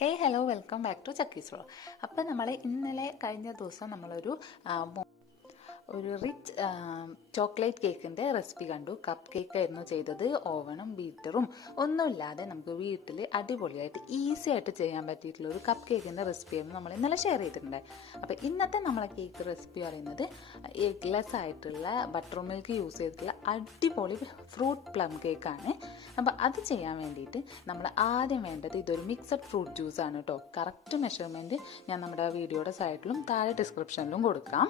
Hello welcome back to Chakki's vlog. അപ്പം നമ്മൾ ഇന്നലെ കഴിഞ്ഞ ദിവസം നമ്മളൊരു റിച്ച് ചോക്ലേറ്റ് കേക്കിൻ്റെ റെസിപ്പി കണ്ടു. കപ്പ് കേക്ക് ആയിരുന്നു ചെയ്തത്. ഓവനും ബീറ്ററും ഒന്നുമില്ലാതെ നമുക്ക് വീട്ടിൽ അടിപൊളിയായിട്ട് ഈസി ആയിട്ട് ചെയ്യാൻ പറ്റിയിട്ടുള്ള ഒരു കപ്പ് കേക്കിൻ്റെ റെസിപ്പിയായിരുന്നു നമ്മൾ ഇന്നലെ ഷെയർ ചെയ്തിട്ടുണ്ടായി. അപ്പോൾ ഇന്നത്തെ നമ്മളെ കേക്ക് റെസിപ്പി പറയുന്നത് എഗ്ലെസ് ആയിട്ടുള്ള ബട്ടർ മിൽക്ക് യൂസ് ചെയ്തിട്ടുള്ള അടിപൊളി ഫ്രൂട്ട് പ്ലം കേക്കാണ്. അപ്പോൾ അത് ചെയ്യാൻ വേണ്ടിയിട്ട് നമ്മൾ ആദ്യം വേണ്ടത് ഇതൊരു മിക്സഡ് ഫ്രൂട്ട് ജ്യൂസാണ് കേട്ടോ. കറക്റ്റ് മെഷർമെൻറ്റ് ഞാൻ നമ്മുടെ വീഡിയോയുടെ സൈഡിലും താഴെ ഡിസ്ക്രിപ്ഷനിലും കൊടുക്കാം.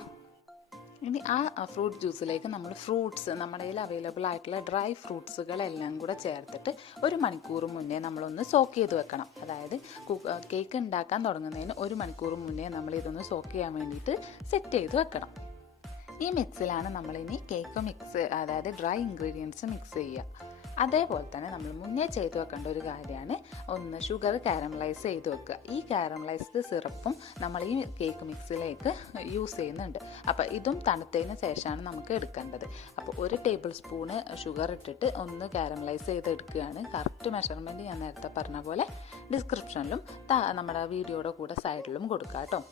ഇനി ആ ഫ്രൂട്ട് ജ്യൂസിലേക്ക് നമ്മൾ ഫ്രൂട്ട്സ് നമ്മുടെ കയ്യിൽ അവൈലബിൾ ആയിട്ടുള്ള ഡ്രൈ ഫ്രൂട്ട്സുകളെല്ലാം കൂടെ ചേർത്തിട്ട് 1 മണിക്കൂർ മുന്നേ നമ്മളൊന്ന് സോക്ക് ചെയ്ത് വെക്കണം. അതായത് കേക്ക് ഉണ്ടാക്കാൻ തുടങ്ങുന്നതിന് 1 മണിക്കൂർ മുന്നേ നമ്മൾ ഇതൊന്ന് സോക്ക് ചെയ്യാൻ വേണ്ടിയിട്ട് സെറ്റ് ചെയ്ത് വെക്കണം. ഈ മിക്സിലാണ് നമ്മളിനി കേക്ക് മിക്സ്, അതായത് ഡ്രൈ ഇൻഗ്രീഡിയൻസ് മിക്സ് ചെയ്യുക. അതേപോലെ തന്നെ നമ്മൾ മുന്നേ ചെയ്ത് വെക്കേണ്ട ഒരു കാര്യമാണ് ഒന്ന് ഷുഗർ കാരമലൈസ് ചെയ്ത് വെക്കുക. ഈ കാരമലൈസ്ഡ് സിറപ്പും നമ്മൾ ഈ കേക്ക് മിക്സിലേക്ക് യൂസ് ചെയ്യുന്നുണ്ട്. അപ്പോൾ ഇതും തണുത്തതിന് ശേഷമാണ് നമുക്ക് എടുക്കേണ്ടത്. അപ്പോൾ 1 ടേബിൾ സ്പൂണ് ഷുഗർ ഇട്ടിട്ട് ഒന്ന് കാരമലൈസ് ചെയ്ത് എടുക്കുകയാണ്. കറക്റ്റ് മെഷർമെൻറ്റ് ഞാൻ നേരത്തെ പറഞ്ഞ പോലെ ഡിസ്ക്രിപ്ഷനിലും നമ്മുടെ വീഡിയോയുടെ കൂടെ സൈഡിലും കൊടുക്കുക കേട്ടോ.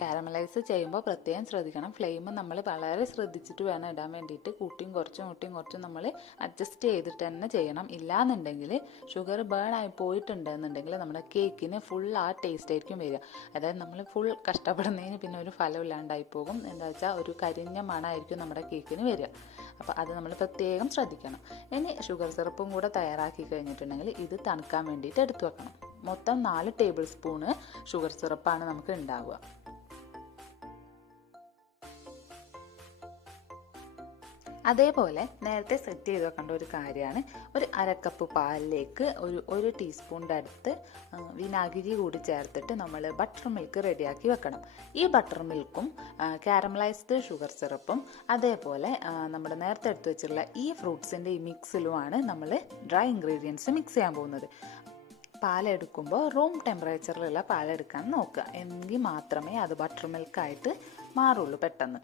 കാരമലൈസ് ചെയ്യുമ്പോൾ പ്രത്യേകം ശ്രദ്ധിക്കണം. ഫ്ലെയിം നമ്മൾ വളരെ ശ്രദ്ധിച്ചിട്ട് വേണം ഇടാൻ വേണ്ടിയിട്ട്. കൂട്ടിയും കുറച്ചും നമ്മൾ അഡ്ജസ്റ്റ് ചെയ്തിട്ട് തന്നെ ചെയ്യണം. ഇല്ലാന്നുണ്ടെങ്കിൽ ഷുഗർ ബേൺ ആയി പോയിട്ടുണ്ടെന്നുണ്ടെങ്കിൽ നമ്മുടെ കേക്കിന് ഫുൾ ആ ടേസ്റ്റ് ആയിരിക്കും വരിക. അതായത് നമ്മൾ ഫുൾ കഷ്ടപ്പെടുന്നതിന് പിന്നെ ഒരു ഫലം ഇല്ലാണ്ടായി പോകും. എന്താ വെച്ചാൽ ഒരു കരിഞ്ഞ മണമായിരിക്കും നമ്മുടെ കേക്കിന് വരിക. അപ്പോൾ അത് നമ്മൾ പ്രത്യേകം ശ്രദ്ധിക്കണം. ഇനി ഷുഗർ സിറപ്പും കൂടെ തയ്യാറാക്കി കഴിഞ്ഞിട്ടുണ്ടെങ്കിൽ ഇത് തണുക്കാൻ വേണ്ടിയിട്ട് എടുത്തു വെക്കണം. മൊത്തം 4 ടേബിൾ സ്പൂണ് ഷുഗർ സിറപ്പാണ് നമുക്ക് ഉണ്ടാവുക. അതേപോലെ നേരത്തെ സെറ്റ് ചെയ്ത് വെക്കേണ്ട ഒരു കാര്യമാണ്, ഒരു 1/2 കപ്പ് പാലിലേക്ക് ഒരു ടീസ്പൂണിൻ്റെ അടുത്ത് വിനാഗിരി കൂടി ചേർത്തിട്ട് നമ്മൾ ബട്ടർ മിൽക്ക് റെഡിയാക്കി വെക്കണം. ഈ ബട്ടർ മിൽക്കും കാരമലൈസ്ഡ് ഷുഗർ സിറപ്പും അതേപോലെ നമ്മൾ നേരത്തെ എടുത്ത് വെച്ചിട്ടുള്ള ഈ ഫ്രൂട്ട്സിൻ്റെ ഈ മിക്സിലുമാണ് നമ്മൾ ഡ്രൈ ഇൻഗ്രീഡിയൻസ് മിക്സ് ചെയ്യാൻ പോകുന്നത്. പാലെടുക്കുമ്പോൾ റൂം ടെമ്പറേച്ചറിലുള്ള പാലെടുക്കാൻ നോക്കുക. എങ്കിൽ മാത്രമേ അത് ബട്ടർ മിൽക്കായിട്ട് മാറുള്ളൂ പെട്ടെന്ന്.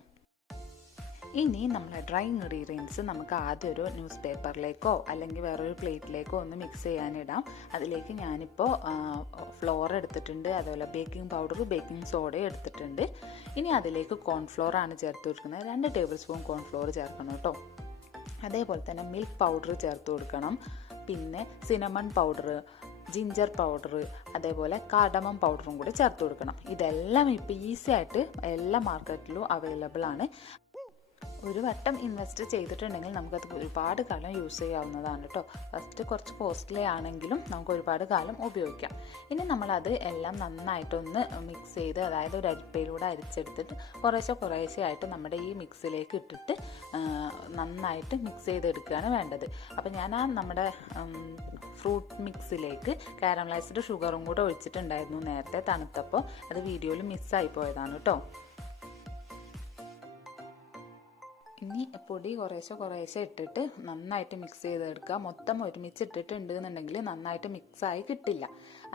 ഇനി നമ്മളെ ഡ്രൈ ഇൻഗ്രീഡിയൻസ് നമുക്ക് ആദ്യം ഒരു ന്യൂസ് പേപ്പറിലേക്കോ അല്ലെങ്കിൽ വേറൊരു പ്ലേറ്റിലേക്കോ ഒന്ന് മിക്സ് ചെയ്യാനിടാം. അതിലേക്ക് ഞാനിപ്പോൾ ഫ്ലോർ എടുത്തിട്ടുണ്ട്, അതുപോലെ ബേക്കിംഗ് പൗഡർ, ബേക്കിംഗ് സോഡയും എടുത്തിട്ടുണ്ട്. ഇനി അതിലേക്ക് കോൺഫ്ലോർ ആണ് ചേർത്ത് കൊടുക്കുന്നത്. 2 ടേബിൾ സ്പൂൺ കോൺഫ്ലോർ ചേർക്കണം കേട്ടോ. അതേപോലെ തന്നെ മിൽക്ക് പൗഡർ ചേർത്ത് കൊടുക്കണം. പിന്നെ സിനമൺ പൗഡർ, ജിഞ്ചർ പൗഡർ, അതേപോലെ കാർഡമം പൗഡറും കൂടി ചേർത്ത് കൊടുക്കണം. ഇതെല്ലാം ഇപ്പോൾ ഈസി ആയിട്ട് എല്ലാ മാർക്കറ്റിലും അവൈലബിൾ ആണ്. ഒരു വട്ടം ഇൻവെസ്റ്റ് ചെയ്തിട്ടുണ്ടെങ്കിൽ നമുക്കത് ഒരുപാട് കാലം യൂസ് ചെയ്യാവുന്നതാണ് കേട്ടോ. ഫസ്റ്റ് കുറച്ച് കോസ്റ്റ്ലി ആണെങ്കിലും നമുക്ക് ഒരുപാട് കാലം ഉപയോഗിക്കാം. ഇനി നമ്മളത് എല്ലാം നന്നായിട്ടൊന്ന് മിക്സ് ചെയ്ത്, അതായത് ഒരു അരിപ്പയിലൂടെ അരിച്ചെടുത്തിട്ട് കുറേശ്ശെ ആയിട്ട് നമ്മുടെ ഈ മിക്സിലേക്ക് ഇട്ടിട്ട് നന്നായിട്ട് മിക്സ് ചെയ്തെടുക്കുകയാണ് വേണ്ടത്. അപ്പോൾ ഞാൻ നമ്മുടെ ഫ്രൂട്ട് മിക്സിലേക്ക് കാരമലൈസ്ഡ് ഷുഗറും കൂടെ ഒഴിച്ചിട്ടുണ്ടായിരുന്നു നേരത്തെ തണുത്തപ്പോൾ. അത് വീഡിയോയിൽ മിസ്സായി പോയതാണ് കേട്ടോ. ഇനി പൊടി കുറേശ്ശെ ഇട്ടിട്ട് നന്നായിട്ട് മിക്സ് ചെയ്തെടുക്കുക. മൊത്തം ഒരുമിച്ച് ഇട്ടിട്ടുണ്ട് എന്നുണ്ടെങ്കിൽ നന്നായിട്ട് മിക്സായി കിട്ടില്ല.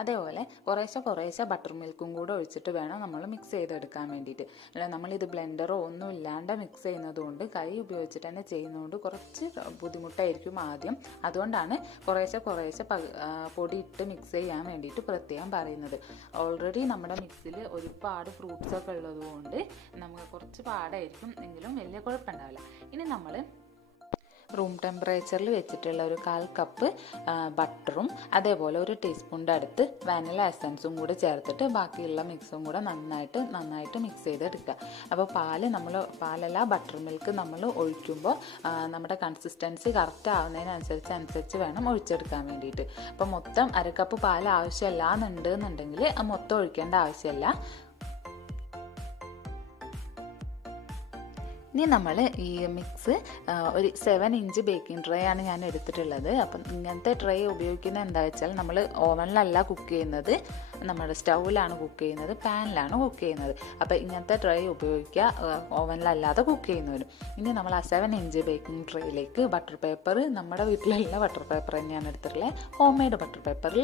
അതേപോലെ കുറേശ്ശെ ബട്ടർ മിൽക്കും കൂടെ ഒഴിച്ചിട്ട് വേണം നമ്മൾ മിക്സ് ചെയ്തെടുക്കാൻ വേണ്ടിയിട്ട്. അല്ല, നമ്മളിത് ബ്ലെൻഡറോ ഒന്നും ഇല്ലാണ്ട് മിക്സ് ചെയ്യുന്നതുകൊണ്ട്, കൈ ഉപയോഗിച്ചിട്ട് തന്നെ ചെയ്യുന്നതുകൊണ്ട് കുറച്ച് ബുദ്ധിമുട്ടായിരിക്കും ആദ്യം. അതുകൊണ്ടാണ് കുറേശ്ശെ പൊടി ഇട്ട് മിക്സ് ചെയ്യാൻ വേണ്ടിയിട്ട് പ്രത്യേകം പറയുന്നത്. ഓൾറെഡി നമ്മുടെ മിക്സിൽ ഒരുപാട് ഫ്രൂട്ട്സൊക്കെ ഉള്ളതുകൊണ്ട് നമുക്ക് കുറച്ച് പാടായിരിക്കും, എങ്കിലും വലിയ കുഴപ്പമുണ്ടാവില്ല. ഇനി നമ്മൾ റൂം ടെമ്പറേച്ചറിൽ വെച്ചിട്ടുള്ള ഒരു 1/4 കപ്പ് ബട്ടറും അതേപോലെ 1 ടീസ്പൂണിൻ്റെ അടുത്ത് വാനില എസൻസും കൂടി ചേർത്തിട്ട് ബാക്കിയുള്ള മിക്സും കൂടെ നന്നായിട്ട് മിക്സ് ചെയ്തെടുക്കുക. അപ്പോൾ പാലല്ല ബട്ടർ മിൽക്ക് നമ്മൾ ഒഴിക്കുമ്പോൾ നമ്മുടെ കൺസിസ്റ്റൻസി കറക്റ്റ് ആവുന്നതിനനുസരിച്ച് വേണം ഒഴിച്ചെടുക്കാൻ വേണ്ടിയിട്ട്. അപ്പോൾ മൊത്തം 1/2 കപ്പ് പാൽ ആവശ്യമില്ല എന്നുണ്ടെങ്കിൽ മൊത്തം ഒഴിക്കേണ്ട ആവശ്യമില്ല. ഇനി നമ്മൾ ഈ മിക്സ് ഒരു 7 ഇഞ്ച് ബേക്കിംഗ് ട്രേ ആണ് ഞാൻ എടുത്തിട്ടുള്ളത്. അപ്പം ഇങ്ങനത്തെ ട്രേ ഉപയോഗിക്കുന്നത് എന്താ വെച്ചാൽ നമ്മൾ ഓവനിലല്ല കുക്ക് ചെയ്യുന്നത്, നമ്മുടെ സ്റ്റൗവിലാണ് കുക്ക് ചെയ്യുന്നത്, പാനിലാണ് കുക്ക് ചെയ്യുന്നത്. അപ്പോൾ ഇങ്ങനത്തെ ട്രേ ഉപയോഗിക്കുക, ഓവനിലല്ലാതെ കുക്ക് ചെയ്യുന്നവരും. ഇനി നമ്മൾ ആ 7 ഇഞ്ച് ബേക്കിംഗ് ട്രേയിലേക്ക് ബട്ടർ പേപ്പർ, നമ്മുടെ വീട്ടിലുള്ള ബട്ടർ പേപ്പർ തന്നെയാണ് എടുത്തിട്ടുള്ളത്, ഹോം മെയ്ഡ് ബട്ടർ പേപ്പറിൽ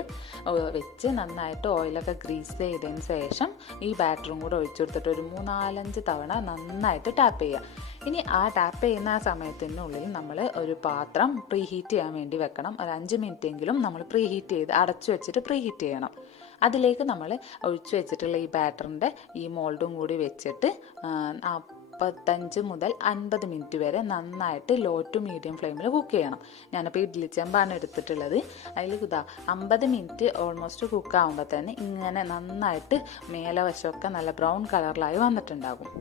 വെച്ച് നന്നായിട്ട് ഓയിലൊക്കെ ഗ്രീസ് ചെയ്തതിന് ശേഷം ഈ ബാറ്ററും കൂടെ ഒഴിച്ചു കൊടുത്തിട്ട് ഒരു 3-4-5 തവണ നന്നായിട്ട് ടാപ്പ് ചെയ്യുക. ഇനി ആ ടാപ്പ് ചെയ്യുന്ന ആ സമയത്തിനുള്ളിൽ നമ്മൾ ഒരു പാത്രം പ്രീ ഹീറ്റ് ചെയ്യാൻ വേണ്ടി വെക്കണം. ഒരു 5 മിനിറ്റെങ്കിലും നമ്മൾ പ്രീ ഹീറ്റ് ചെയ്ത് അടച്ചു വെച്ചിട്ട് പ്രീ ഹീറ്റ് ചെയ്യണം. അതിലേക്ക് നമ്മൾ ഒഴിച്ചു വെച്ചിട്ടുള്ള ഈ ബാറ്ററിൻ്റെ ഈ മോൾഡും കൂടി വെച്ചിട്ട് 45 മുതൽ 50 മിനിറ്റ് വരെ നന്നായിട്ട് ലോ ടു മീഡിയം ഫ്ലെയിമിൽ കുക്ക് ചെയ്യണം. ഞാനിപ്പോൾ ഇഡ്ഡലി ചെമ്പാണ് എടുത്തിട്ടുള്ളത്. അതിൽ 50 മിനിറ്റ് ഓൾമോസ്റ്റ് കുക്ക് ആകുമ്പോൾ തന്നെ ഇങ്ങനെ നന്നായിട്ട് മേലെ വശമൊക്കെ നല്ല ബ്രൗൺ കളറിലായി വന്നിട്ടുണ്ടാകും.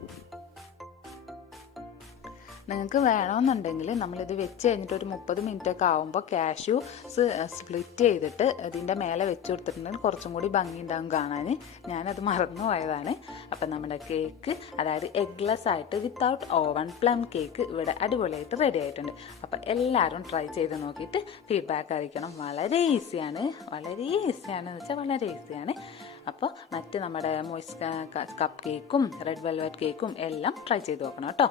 നിങ്ങൾക്ക് വേണമെന്നുണ്ടെങ്കിൽ നമ്മളിത് വെച്ച് കഴിഞ്ഞിട്ട് ഒരു 30 മിനിറ്റ് ഒക്കെ ആകുമ്പോൾ കാഷ്യൂസ് സ്പ്ലിറ്റ് ചെയ്തിട്ട് ഇതിൻ്റെ മേലെ വെച്ച് കൊടുത്തിട്ടുണ്ടെങ്കിൽ കുറച്ചും കൂടി ഭംഗി ഉണ്ടാകും കാണാൻ. ഞാനത് മറന്നു പോയതാണ്. അപ്പം നമ്മുടെ കേക്ക്, അതായത് എഗ്ലെസ് ആയിട്ട് വിത്തൗട്ട് ഓവൻ പ്ലം കേക്ക് ഇവിടെ അടിപൊളിയായിട്ട് റെഡി ആയിട്ടുണ്ട്. അപ്പം എല്ലാവരും ട്രൈ ചെയ്ത് നോക്കിയിട്ട് ഫീഡ്ബാക്ക് അറിയിക്കണം. വളരെ ഈസിയാണ് എന്ന് വെച്ചാൽ വളരെ ഈസിയാണ്. അപ്പോൾ മറ്റ് നമ്മുടെ മോയ്സ് കപ്പ് കേക്കും റെഡ് വെൽവെറ്റ് കേക്കും എല്ലാം ട്രൈ ചെയ്ത് നോക്കണം കേട്ടോ.